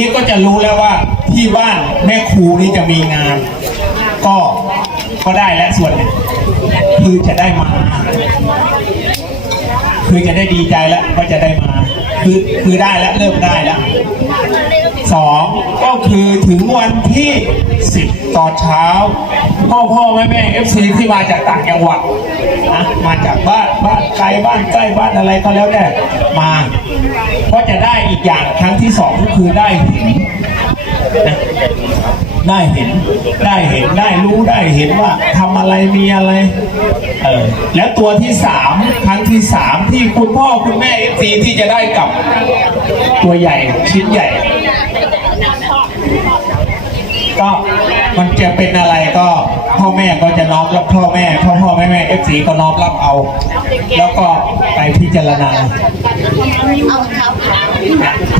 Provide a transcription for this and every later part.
นี้ก็จะรู้แล้วว่าที่บ้านแม่ครูนี่จะมีงาน ก็ก็ได้และส่วนหนึ่งคือจะได้มา คือจะได้ดีใจแล้วก็จะได้มา คือคือได้แล้วเริ่มได้แล้วสองก็คือถึงวันที่สิบตอนเช้า พ่อพ่อแม่แม่เอฟซีที่มาจากต่างจังหวัดนะมาจากบ้านบ้านไกลบ้านใกล้บ้านอะไรก็แล้วแต่มา จะได้อีกอย่างครั้งที่สองก็คือได้เห็นนะได้เห็นได้เห็นได้รู้ได้เห็นว่าทำอะไรมีอะไรเออแล้วตัวที่สามครั้งที่สามที่คุณพ่อคุณแม่เอฟซีที่จะได้กับตัวใหญ่ชิ้นใหญ่ ก็ มันจะเป็นอะไรก็พ่อแม่ก็จะน้อมรับพ่อแม่พ่อพ่อแม่แม่เอฟซีก็น้อมรับเอา แล้วก็ไปพิจารณา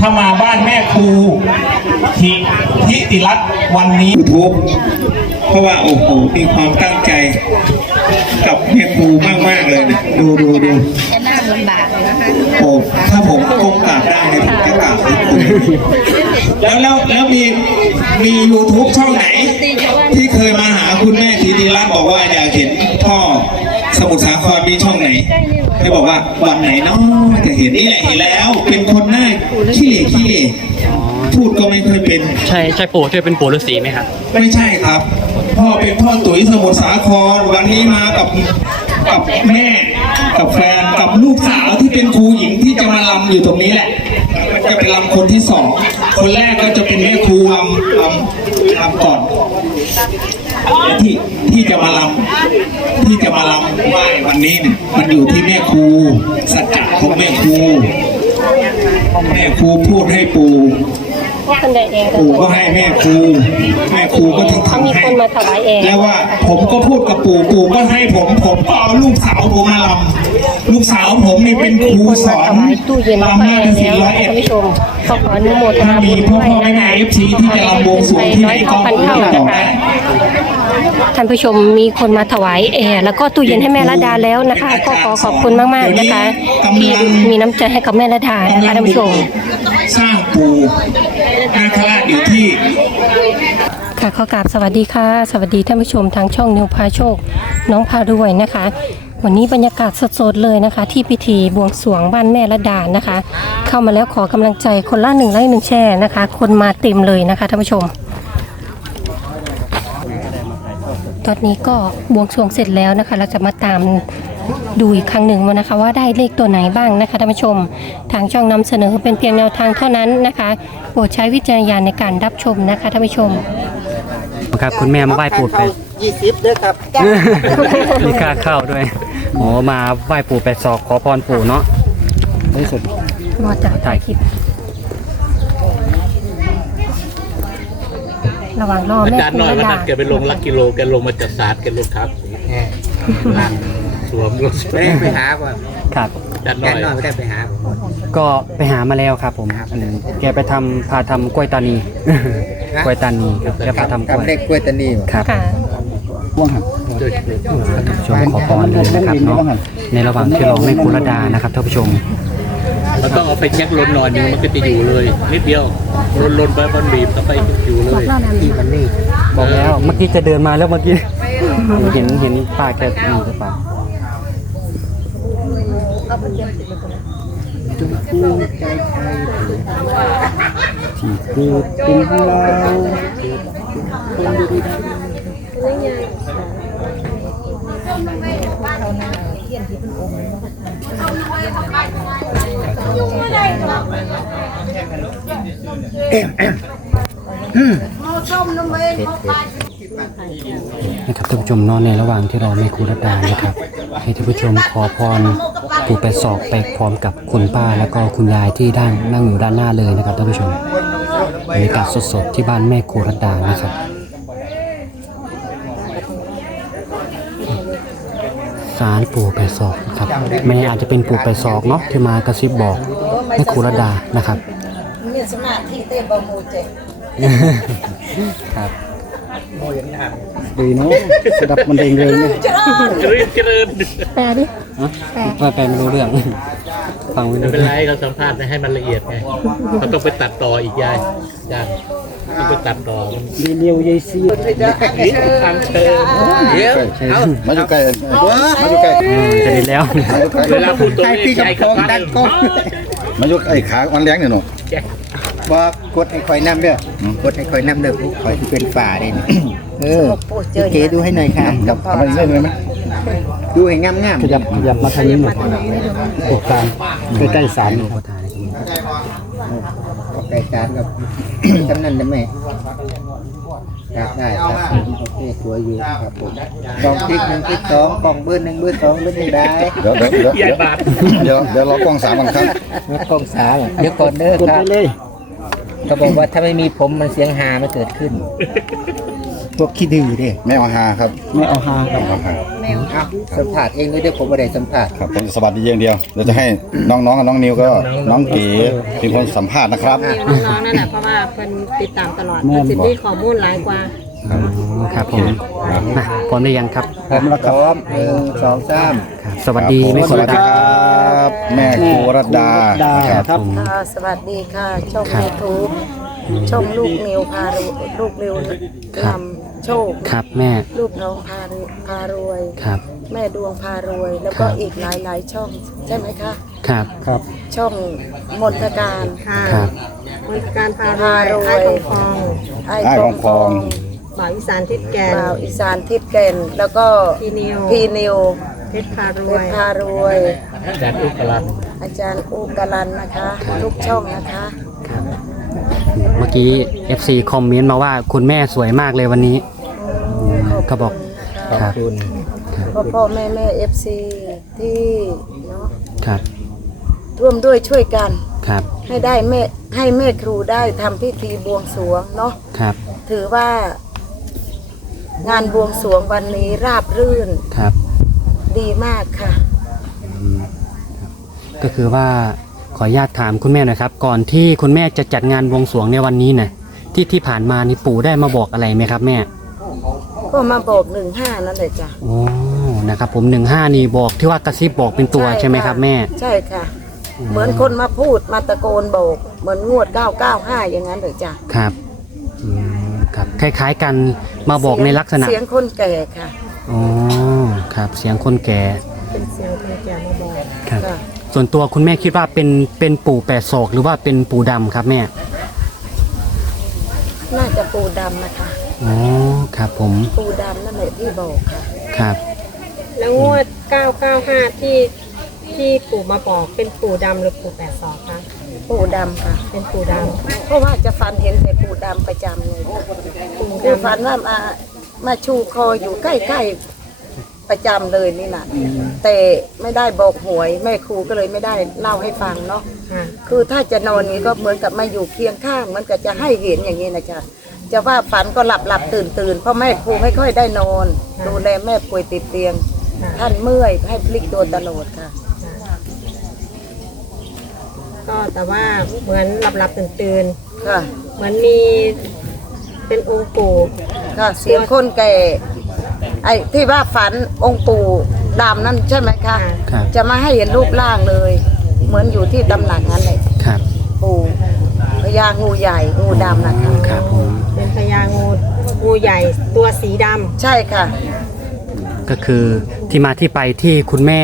ถ้ามาบ้านแม่ครูทิทิติรัตน์วันนี้ยูทูบเพราะว่าโอ้โหมีความตั้งใจกับแม่ครูมากมากๆเลยนะดูดูดูจะน่าลำบากเลยนะคะโอ้ถ้าผมคงกราบได้เนี่ย แล้วแล้วแล้วมีมียูทูบช่องไหน ที่เคยมาหาคุณแม่ธีดีรัตน์บอกว่าอยากเห็นพ่อสมุทรสาครมีช่องไหนให้บอกว่าวันไหนเนาะจะเห็นนี่แหละเห็นแล้ว เป็นคนหน้าขี้เหร่ขี้เหร่พูดก็ไม่ค่อยเป็น ใช่ใช่ปู่ที่เป็นปู่ฤาษีไหมครับไม่ใช่ครับ พ่อเป็นพ่อตุ๋ยสมุทรสาครวันนี้มากับกับแม่ กับแฟนกับลูกสาวที่เป็นครูหญิงที่จะมาลำอยู่ตรงนี้แหละมันจะเป็น ลำคนที่สอง คนแรกก็จะเป็นแม่ครูลำลำลำก่อน ที่ที่จะมาลำที่จะมาลำไหว้วันนี้เนี่ยมันอยู่ที่แม่ครูสัจจะของแม่ครูแม่ครูพูดให้ปู่คนใดเองปู่ก็ให้แม่ครูแม่ครูก็ถึงทำให้มีคนมาถวายเองแล้วว่า ผมก็พูดกับปู่ปู่ก็ให้ผม ผมก็เอาลูกสาวผมมาลำ ลูกสาวผมนี่เป็นครูสอนถวายตู้เย็นมาลำให้นาฏศิลแล้วป์ร้อยเอ็ดท่านผู้ชมขอขออนุโมทถ้านามีบุญพ่อด้วยพ่อแม่นะแม่คะเอฟซีที่จะลำบวงสรวงที่ไหนน้อยก็เท่าพันติเท่าดต่อนะคะได้ท่านผู้ชมมีคนมาถวายแอร์แล้วก็ตู้เย็นให้แม่ระดาแล้วนะคะ ก็ขอขอบคุณมากๆนะคะที่มีน้ำใจให้กับแม่ระดานะคะท่านผู้ชมสร้างปู่นาคราชอยู่ที่ค่ะขอกราบสวัสดีค่ะ สวัสดีท่านผู้ชมทางช่องนิวพาโชค น้องพารวยนะคะ วันนี้บรรยากาศสดๆเลยนะคะ ที่พิธีบวงสรวงบ้านแม่ละดานะคะ เข้ามาแล้วขอกำลังใจคนละหนึ่งไลค์หนึ่งแชร์นะคะ คนมาเต็มเลยนะคะท่านผู้ชม ตอนนี้ก็บวงสรวงเสร็จแล้วนะคะ เราจะมาตามดูอีกครั้งหนึ่งว่านะคะ ว่าได้เลขตัวไหนบ้างนะคะท่านผู้ชม ทางช่องนำเสนอเป็นเพียงแนวทางเท่านั้นนะคะโปรดใช้วิจารณญาณในการรับชมนะคะท่านผู้ชมครับคุณแม่มาไหว้ปู่เป็ด ยี่สิบด้วยครับมีค่าเข้าด้วยโอ้มาไหว้ปู่เป็ดศอกขอพรปู่เนาะที่สุดรอจากถ่ายคลิประหว่างรออาแม่จารย์ครูน้อยระวันดานั้นแกไปลงลักกิโลแกลงมาจัดสาดแกลงครับนั่งสวมรถไม่ได้ไปหาป่ะครับ อาจารย์แกน้อยนอนไม่ได้ไปหาผม ก็ไปหามาแล้วครับผมอันนั้นแกไปทำพาทำกล้วยตานีกล้วยตานีครับแกพาทำกล้วย ทำเล็กกล้วยตานีครับ ค่ะ ด้วยท่านผู้ชมขอพรเลยนะครับเนาะในระหว่างที่รอแม่ครูระดานะครับท่านผู้ชมมันต้องเอาไปแจ็คลนนอนอย่างมันก็จะอยู่เลยนิดเดียวลนลนไปบอลบีบเข้าไปอยู่เลยที่มันนี่บอกแล้วเมื่อกี้จะเดินมาแล้วเมื่อกี้เห็นเห็นป้าแกนี่หรือเปล่าที่เกิดเป็นเรานะครับท่านผู้ชมนอนในระหว่างที่เราไม่ครูรัตดานะครับ ให้ท่านผู้ชมขอพรปู่ไปสอบไปพร้อมกับคุณป้าแล้วก็คุณยายที่ด้านนั่งอยู่ด้านหน้าเลยนะครับท่านผู้ชมบรรยากาศสดๆที่บ้านแม่ครูรัตดานะครับ สารปู่ไปสอบนะครับไม่อาจจะเป็นปู่ไปสอบเนาะที่มากระซิบบอกแม่ครูรัตดานะครับมีสมาธิเต้บะมูเจครับดีเนาะสดับมันเด้งเลยเนี่ยเจริญเจริญแปลดิฮะไม่ไปไม่รู้เรื่องฟังไม่ไม่รู้เป็นเรื่องไรเราสัมภาษณ์ให้มันละเอียดไงเขาต้องไปตัดต่ออีกยายยาย ต้องไปตัดต่อมันดีเนียวยายซีนี่ทางเชิญเดี๋ยวเอ้ามาอยู่ใกล้มาอยู่ใกล้จะดีแล้วเวลาพูดตัวนี้ใจกับพันมายกไอ้ขามันแรงเนี่ยหนูบอกกดให้คอยน้ำเด้อกดให้คอยน้ำเด้อคอยที่เป็นฝ่าเนี่ยเออเก๋ดูให้หน่อยค่ะจับทำไมเล่นเลยไหมดูให้งามๆขยับขยับมาทางนี้หน่อยตกกลางใกล้ๆสารครับ ใกล้สารกับกำนันได้ไหมครับได้ครับโอเคสวยอยู่ครับผมกองคลิกหนึ่งคลิกสองกองเบอร์หนึ่งเบอร์สองเบอร์หนึ่งได้เดี๋ยวเดี๋ยวเดี๋ยวใหญ่บาทเดี๋ยวเดี๋ยวรอกล้องสามวันครับแล้วกองสามเดี๋ยวก่อนเด้อครับเขาบอกว่าถ้าไม่มีผมมันเสียงฮาไม่เกิดขึ้น พวกขี้ดื้อเด้ไม่เอาฮาครับ ไม่เอาฮาครับ ไม่เอาฮาเอาสัมผัสเองเลยเดี๋ยวผมไม่ได้สัมผัสครับผมจะสวัสดีอย่างเดียวเดี๋ยวจะให้น้องๆกับน้องนิวก็น้องเก๋เป็นคนสัมภาษณ์นะครับ มีน้องๆนั่นแหละเพราะว่าเพิ่นติดตามตลอดเพิ่นสิมีข้อมูลหลายกว่าอ๋อครับผมมาพร้อมหรือยังครับพร้อมแล้วครับหนึ่งสองสามครับสวัสดีแม่สสุวัสดาดีครับ แม่ครูรัตดาครับผมค่ะสวัสดีค่ะช่องครับยูทูบ ช่องลูกนิวพารุลูกนิวครับนำโชค ครับแม่ ลูกน้องพารุพารวย ครับ แม่ดวงพารวย แล้วก็ครับ อีกหลายหลายๆช่องใช่ไหมคะ ครับ ครับ ช่องมนตการค่ะครับ มนตการพารวยไอ้ของฟองไอ้ของฟอง บ่าวอีสานทิศแกนบ่าวอีสานทิศแกนแล้วก็พีนิวพีนิวเพชรพารวยเพชรพารวยจากอุกลันอาจารย์อูกาลันนะคะ ทุกช่องนะคะ เมื่อกี้ FC คอมเมนต์มาว่าคุณแม่สวยมากเลยวันนี้เขาบอกครับคุณพ่อพ่อแม่แม่เอฟซีที่เนาะครับร่วมด้วยช่วยกัน ครับให้ได้แม่ให้แม่ครูได้ทำพิธีบวงสรวงเนาะครับถือว่า งานบวงสรวงวันนี้ราบรื่นครับดีมากค่ะ ก็คือว่า ขออนุญาตถามคุณแม่หนะครับ ก่อนที่คุณแม่จะจัดงานบวงสรวงในวันนี้นะที่ที่ผ่านมานี่ปู่ได้มาบอกอะไรไหมครับแม่ก็มาบอกหนึ่งห้านั่นเลยจ้ะโอ้นะครับผมหนึ่งห้านี่บอกที่ว่ากระซิบบอกเป็นตัวใช่ไหมครับแม่ ใช่ค่ะ เหมือนคนมาพูดมาตะโกนบอก เหมือนงวด995อย่างนั้นเลยจ้ะครับอืมครับคล้าย ๆกันมาบอกในลักษณะเสียงคนแก่ค่ะอ๋อครับ เสียงคนแก่เป็นเสียงคนแก่มาบอกครับค่ะ ส่วนตัวคุณแม่คิดว่าเป็นเป็นปู่แปดศอกหรือว่าเป็นปู่ดำครับแม่น่าจะปูดำนะคะ อ๋อครับผมปูดำนั่นแหละที่บอกค่ะ ครับ แล้วงวด 995 ที่ที่ปู่มาบอกเป็นปู่ดำหรือปู่แปดสองคะปู่ดำค่ะ เป็นปู่ดำเพราะว่าจะฟันเห็นแต่ปู่ดำประจำเลยคือฟันว่ามามาชูคออยู่ใกล้ๆ ประจำเลยนี่นะแต่ไม่ได้บอกหวย แม่ครูก็เลยไม่ได้เล่าให้ฟังเนาะคือถ้าจะนอนนี้ก็เหมือนกับมาอยู่เคียงข้างเหมือนกับจะให้เห็นอย่างนี้นะจ๊ะจะว่าฝันก็หลับหลับตื่นตื่นเพราะแม่ครูไม่ค่อยได้นอน ดูแลแม่ป่วยติดเตียงท่านเมื่อยให้พลิกตัวตลอดค่ะ ก็แต่ว่าเหมือนหลับหลับตื่นตื่นค่ะ ๆเหมือนมีเป็นองค์ปู่ค่ะเสียงคนแก่ ไอ้ที่ว่าฝันองค์ปู่ดำนั่นใช่ไหมคะ ครับ จะมาให้เห็นรูปร่างเลย เหมือนอยู่ที่ตำหนักนั้นเลยครับปู่พญางูใหญ่งูดำนะคะครับผมเป็นพญางูงูใหญ่ตัวสีดใช่ค่ะ ก็คือที่มาที่ไปที่คุณแม่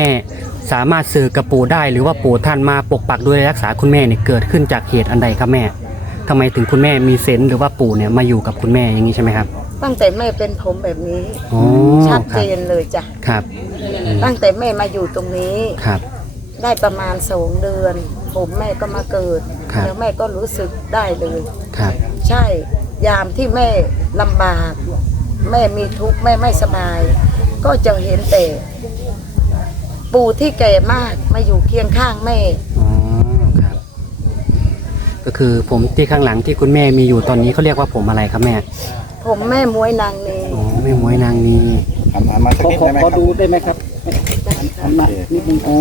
สามารถสื่อกับปู่ได้ หรือว่าปู่ท่านมาปกปักดูแลรักษาคุณแม่เนี่ยเกิดขึ้นจากเหตุอันใดครับแม่ทำไมถึงคุณแม่มีเซนส์หรือว่าปู่เนี่ยมาอยู่กับคุณแม่อย่างนี้ใช่ไหมครับ ตั้งแต่แม่เป็นผมแบบนี้ อ๋อชัดคเจรับนเลยจ้ะ ครับตั้งแต่แม่มาอยู่ตรงนี้ ครับ ได้ประมาณสองเดือน ผมแม่ก็มาเกิด ครับ แล้วแม่ก็รู้สึกได้เลย ครับ ใช่ยามที่แม่ลำบาก แม่มีทุกข์แม่ไม่สบาย ก็จะเห็นแต่ ปู่ที่แก่มากมาอยู่เคียงข้างแม่ อ๋อครับ ก็คือผมที่ข้างหลังที่คุณแม่มีอยู่ตอนนี้เขาเรียกว่าผมอะไรครับแม่ ผมแม่มวยนางนีอ๋อแม่มวยนางนีหันหันมาสักขอนิดขอได้ไหมขอครับ ดูได้ไหมครับหันมานิดนึงโอ้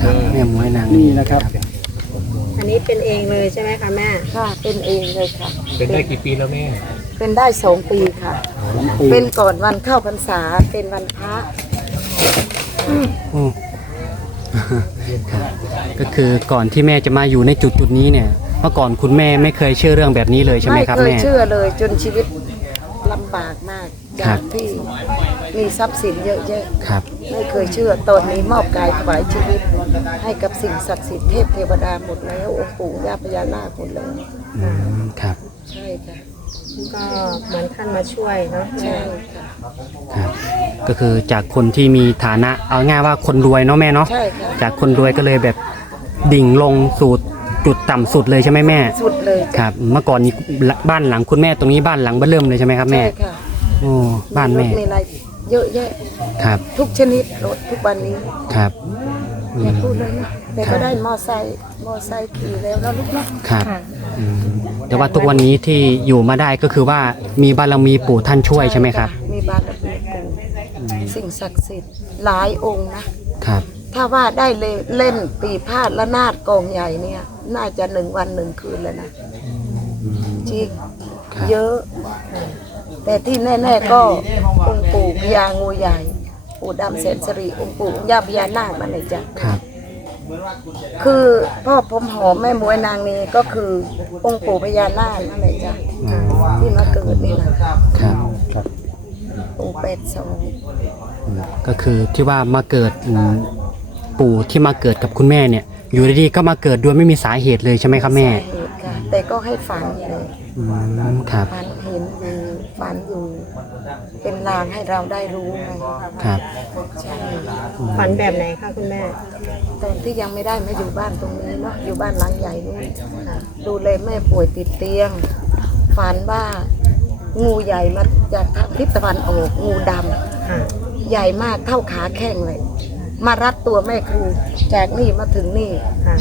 ครับแม่มวยนางนี่นะครับำอันนี้เป็นเองเลยใช่ไหมคะแม่ ค่ะเป็นเองเลยค่ะ เป็นได้กี่ปีแล้วแม่เป็นได้สองปีค่ะอ๋อเป็นก่อนวันเข้าพรรษาเป็นวันพระโอ้ครับก็คือก่อนที่แม่จะมาอยู่ในจุดจุดๆนี้เนี่ยเมื่อก่อนคุณแม่ไม่เคยเชื่อเรื่องแบบนี้เลยใช่ไหมไม่ครับเคยแม่เชื่อเลยจนชีวิตลำบากมากครัจาบ กที่มีทรัพย์สินเยอะแยะครับ ไม่เคยเชื่อตอนนี้มอบกายถวายชีวิต ให้กับสิ่งศักดิ์สิทธิ์เทพเทวดาหมดแล้วองค์ปู่ย่าพญานาคหมดแล้วอืม ครับ ใช่ค่ะก็เหมือนท่านมาช่วยเนาะใช่ค่ะครับ ก็คือจากคนที่มีฐานะ เอาง่ายว่าคนรวยเนาะแม่เนาะ ใช่ค่ะจากคนรวยก็เลยแบบดิ่งลงสู่ จุดต่ำสุดเลยใช่ไหมแม่สุดเลยครับ เมื่อก่อนนี้บ้านหลังคุณแม่ตรงนี้บ้านหลังเบ้อเริ่มเลยใช่ไหมครับแม่ใช่ค่ะโอ้บ้านแม่รถมีอะไรเยอะแยะ ครับทุกชนิดรถทุกวันนี้ครับอือย่ามพูดเลยนะแต่ก็ได้มอไซค์มอไซค์ขี่แล้วแล้วลูกเนาะครับอืมแต่ว่าทุกวันนี้ที่อยู่มาได้ก็คือว่ามีบารมีปู่ท่านช่วยใช่ไหมครับ มีบารมีปู่สิ่งศักดิ์สิทธิ์หลายองค์นะครับ ถ้าว่าได้เลยเล่นปีพาดและนาดกองใหญ่เนี่ย น่าจะหนึ่งวันหนึ่งคืนแล้วนะจริงครับเยอะ แต่ที่แน่ ๆ ก็องค์ปู่พญางูใหญ่ ปู่ดำแสนสรีองค์ปู่ย่าพญานาคมาเลยจ้ะครับคือพ่อผมหอมแม่มวยนางนี้ก็คือองค์ปู่พญานาคนั่นเลยจ้ะที่มาเกิดนี่นะครับครับปู่เป็ดสองอืมก็คือที่ว่ามาเกิดอืม ปู่ที่มาเกิดกับคุณแม่เนี่ย อยู่ดีๆก็มาเกิดโดยไม่มีสาเหตุเลยใช่ไหมครับแม่สาเหตุค่ะแต่ก็ให้ฝันเลยอืมครับ ฝันเห็นอยู่ฝันอยู่ เป็นลางให้เราได้รู้ไงครับ ใช่ฝันแบบไหนคะคุณแม่ ตอนที่ยังไม่ได้มาอยู่บ้านตรงนี้เนาะอยู่บ้านหลังใหญ่นู่นค่ะดูแลแม่ป่วยติดเตียง ฝันว่างูใหญ่มาจากทางทิศตะวันออกงูดำ ค่ะ ใหญ่มากเท่าขาแข้งเลย มารัดตัวแม่ครู จากนี่มาถึงนี่ค่ะ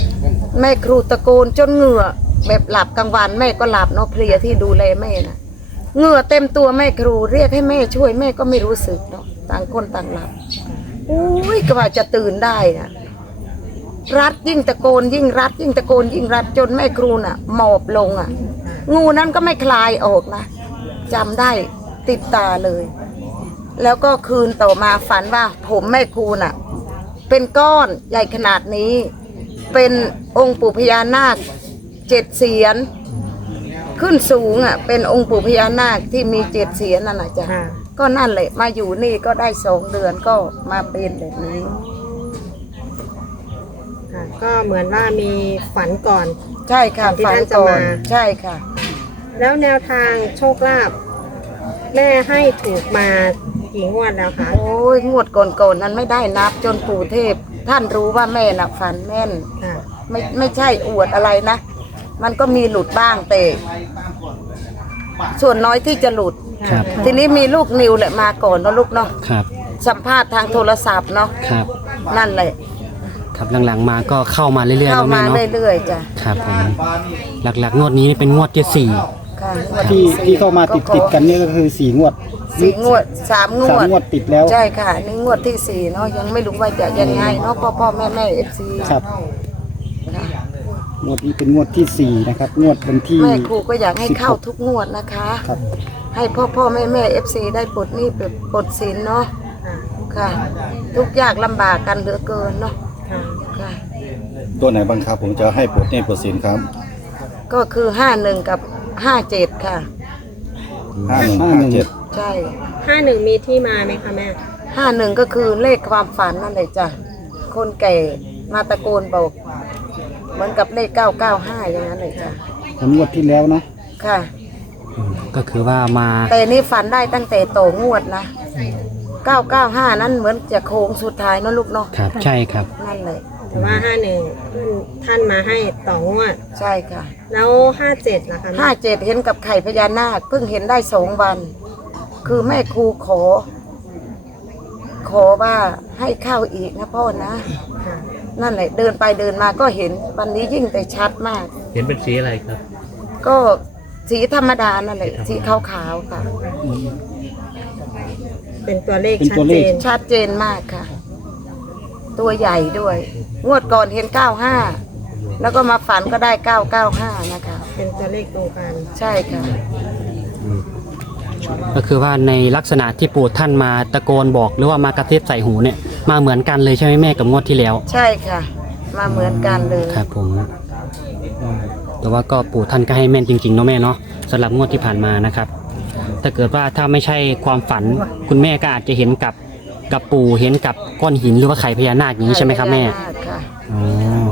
แม่ครูตะโกนจนเหงื่อ แบบหลับกลางวันแม่ก็หลับเนาะเพลียที่ดูแลแม่นะเหงื่อเต็มตัวแม่ครูเรียกให้แม่ช่วยแม่ก็ไม่รู้สึกเนาะต่างคนต่างหลับอุ้ยกว่าจะตื่นได้นะรัดยิ่งตะโกนยิ่งรัด ยิ่งตะโกนยิ่งรัดจนแม่ครูน่ะ หมอบลงอะ งูนั้นก็ไม่คลายออกนะจำได้ติดตาเลย แล้วก็คืนต่อมาฝันว่าผมแม่ครูน่ะ เป็นก้อนใหญ่ขนาดนี้ เป็นองค์ปู่พญานาคเจ็ดเสียน ขึ้นสูงอะ เป็นองค์ปู่พญานาคที่มีเจ็ดเสียนนั่นแหละจ้ะค่ะ ก็นั่นแหละ มาอยู่นี่ก็ได้สองเดือนก็มาเป็นแบบนี้ ค่ะ ก็เหมือนว่ามีฝันก่อน ใช่ค่ะที่ฝันท่านจะก่อนมา ใช่ค่ะ แล้วแนวทางโชคลาภแม่ให้ถูกมา กี่งวดแล้วคะโอ้ยงวดก่อนๆนั้นไม่ได้นับจนปู่เทพ ท่านรู้ว่าแม่น่ะฝันแม่น ค่ะไม่ไม่ใช่อวดอะไรนะ มันก็มีหลุดบ้างแต่ส่วนน้อยที่จะหลุด ครับ ทีนี้มีลูกนิวแหละมาก่อนเนอะลูกเนาะครับ สัมภาษณ์ทางโทรศัพท์เนาะครับ นั่นแหละครับหลังๆมาก็เข้ามาเรื่อยๆเข้าแล้วแม่มาเนาะเรื่อยๆจ้ะครับผมหลักๆงวดนี้เป็นงวดที่สี่ ค่ะที่ที่เข้ามาติดติดๆกันเนี่ยก็คือสี่งวดสี่งวดสามงสามวดงวดติดแล้ว ใช่ค่ะนี่งวดที่สี่เนาะยังไม่รู้ว่าจะยังไงเนาะพ่อพ่อแม่แม่เอฟซีครับงวดนี้เป็นงวดที่สี่นะครับ งวดวันที่แม่ครูก็อยากให้เข้าทุกงวดนะคะครับให้พ่อพ่อแม่แม่เอฟซีได้ปลดหนี้ปลดสินเนาะค่ะค่ะทุกข์ยากลำบากกันเหลือเกินเนาะค่ะค่ะตัวไหนบ้างครับผมจะให้ปลดหนี้ปลดสินครับ ก็คือห้าหนึ่งกับ ห้าเจ็ดค่ะ ห้าหนึ่งห้าเจ็ดใช่ห้าหนึ่งมีที่มาไหมคะแม่ ห้าหนึ่งก็คือเลขความฝันนั่นเลยจ้ะคนแก่มาตะโกนบอกเหมือนกับเลขเก้าเก้าห้าอย่างนั้นเลยจ้ะของงวดที่แล้วเนาะค่ะอืมก็คือว่ามาแต่นี่ฝันได้ตั้งแต่โตงวดนะเก้าเก้าห้านั้นเหมือนจะโค้งสุดท้ายเนอะลูกเนาะครับใช่ครับ นั่นเลย แต่ว่าห้าหนึ่งท่านมาให้ต่องวด ใช่ค่ะแล้วห้าเจ็ดนะคะแม่ห้าเจ็ดเห็นกับไข่พญานาคเพิ่งเห็นได้สองวัน คือแม่ครูขอ ขอว่าให้เข้าอีกนะพ่อนะ ค่ะนั่นแหละเดินไปเดินมาก็เห็นวันนี้ยิ่งแต่ชัดมาก เห็นเป็นสีอะไรครับ ก็สีธรรมดานั่นแหละสีขาวๆค่ะ เป็นตัวเลขเป็นชัดตัวเจเลขนชัดเจนมากค่ะ ตัวใหญ่ด้วย งวดก่อนเห็นเก้าห้าแล้วก็มาฝันก็ได้เก้าเก้าห้านะคะ เป็นตัวเลขตรงกันใช่ค่ะ ก็คือว่าในลักษณะที่ปู่ท่านมาตะโกนบอกหรือว่ามากระซิบใส่หูเนี่ยมาเหมือนกันเลยใช่ไหมแม่กับงวดที่แล้ว ใช่ค่ะ มาเหมือนกันเลย ครับผม แต่ว่าก็ปู่ท่านก็ให้แม่นจริงๆเนาะแม่เนาะสำหรับงวดที่ผ่านมานะครับ ถ้าเกิดว่าถ้าไม่ใช่ความฝันคุณแม่ก็อาจจะเห็นกับ กับปู่เห็นกับก้อนหินหรือว่าไข่พญานาคอย่างนี้ใช่ไหมครับแม่ค่ะอ๋อ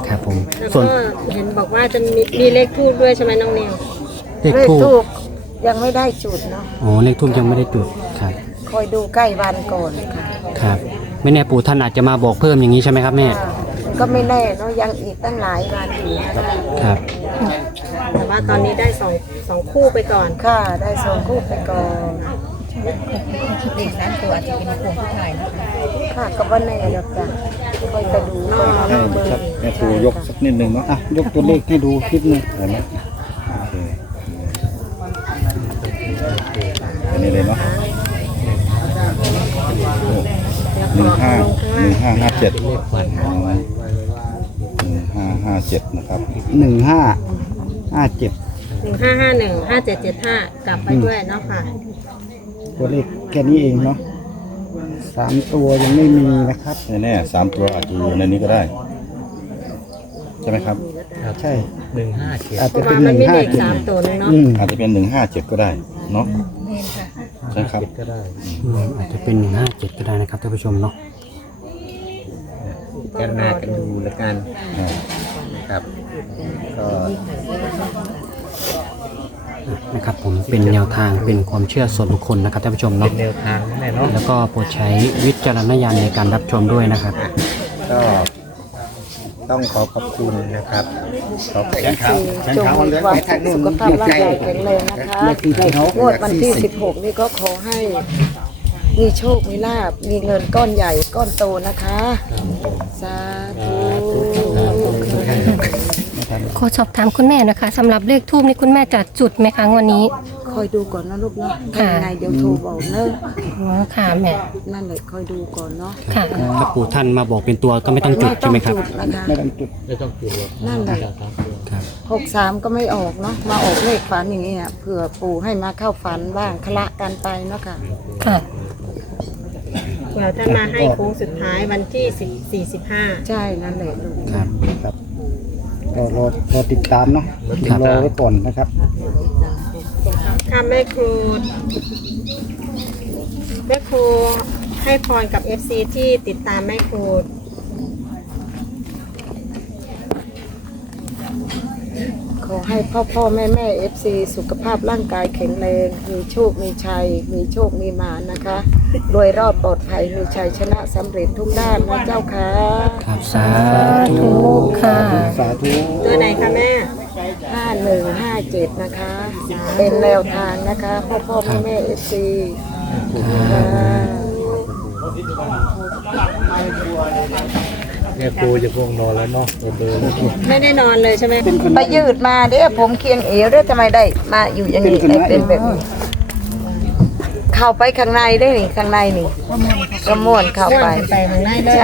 ครับผม แล้วส่วนก็เห็นบอกว่าจะมีมีเลขทูบด้วยใช่ไหมน้องนิวเลขเลขทูบทูบยังไม่ได้จุดเนาะอ๋อเลขทูบยังไม่ได้จุดครับคอยดูใกล้วันก่อนค่ะครับไม่แน่ปู่ท่านอาจจะมาบอกเพิ่มอย่างนี้ใช่ไหมครับแม่ก็ไม่แน่เนาะยังอีกตั้งหลายวันอยู่นะคะครับแต่ว่าตอนนี้ได้สองสองคู่ไปก่อน ค่ะได้สองคู่ไปก่อน เด็กสามตัวอาจจะเป็นพวงผู้ชายนะคะค่ะก็ว่าแน่หรอกจ้ะคอยจะดูก่อนให้เบอร์ครับแม่ครูยกสักนิดนึงเนาะอะยกตัวเลขให้ดูคลิปหนึงเห็นไหมโอเคอันนี้เลยเนาะหนึ่งห้าหนึ่งห้าห้าเจ็ดหนึ่งห้าห้าเจ็ดนะครับหนึ่งห้าห้าเจ็ดหนึ่งห้าห้าหนึ่งห้าเจ็ดเจ็ดห้ากลับไปด้วยเนาะค่ะ ตัวเลขแค่นี้เองเนาะสามตัวยังไม่มีนะครับแน่ๆสามตัวอาจจะอยู่ในนี้ก็ได้ ใช่ไหมครับ ใช่หนึ่งห้าเจ็ดอาจเพจะราะเป็ว่านหมันนึ่งมีห้าเลขเจ็ดสามตัวหนึงเนาะอืมอาจจะเป็นหนึ่งห้าเจ็ดก็ได้เนาะใช่ครับ ก็ได้อืมอาจจะเป็นหนึ่งห้าเจ็ดก็ได้นะครับท่านผู้ชมเนาะกันนากันดูแล้วกันครับ ก็ นะครับผมเป็นแนวทางเป็นความเชื่อส่วนบุคคลนะครับท่านผู้ชมเนาะแนวทางแน่เนาะแล้วก็โปรดใช้วิจารณญาณในการรับชมด้วยนะครับ ก็ต้องขอขอบคุณนะครับ ขอบคุณครับ จงมีความสุขภาพร่างกายแข็งแรงนะคะงวดวันที่ 16 นี่ก็ขอให้ มีโชค มีลาบ มีเงินก้อนใหญ่ก้อนโตนะคะ สาธุ ขอสอบถามคุณแม่นะคะสำหรับเลขทูบนี่คุณแม่จะจุดไหมคะวันนี้ คอยดูก่อนนะลูกเนาะค่ะ ยังไงเดี๋ยวโทรบอกเนอะอ๋อค่ะแม่ นั่นแหละคอยดูก่อนเนาะค่ะ ถ้าปู่ท่านมาบอกเป็นตัวก็ไม่ต้องจุดใช่ไหมครับจุดนะคะ ไม่ต้องจุดไม่ต้องจุดหรอกนั่นแหละจากสามตัวครับ หกสามก็ไม่ออกเนาะมาออกเลขฝันอย่างนี้อะเผื่อปู่ให้มาเข้าฝันบ้างคละกันไปเนาะค่ะค่ะ เผื่อจะมาให้โค้งสุดท้ายวันที่สิบสี่สิบห้า ใช่นั่นแหละลูก ครับครับ ก็รอรอติดตามเนาะรอไว้ก่อนนะครับ ค่ะแม่ครูแม่ครูให้พรกับ FC ที่ติดตามแม่ครู ขอให้พ่อพ่อแม่แม่เอฟซีสุขภาพร่างกายแข็งแรง มีโชค มีชัย มีโชค มีมานะคะ รวยรอดปลอดภัย มีชัยชนะสำเร็จทุกด้านนะเจ้าค่ะครับสาธุค่ะสาธุตัวไหนคะแม่ห้าหนึ่งห้าเจ็ดนะคะ เป็นแนวทางนะคะ พ่อพ่อแม่แม่เอฟซีค่ะ แม่ครูจะพวงนอนแล้วเนาะตัวเบอร์แล้วไม่ได้นอนเลยใช่ไหมไปยืดมาเด้อผมเคียงเอวเด้อทำไมได้ มาอยู่อย่างนี้ได้เป็นแบบนี้เข้าไปข้างในได้นี่ข้างในนี่กระมวนเข้าไปไปข้างในเลย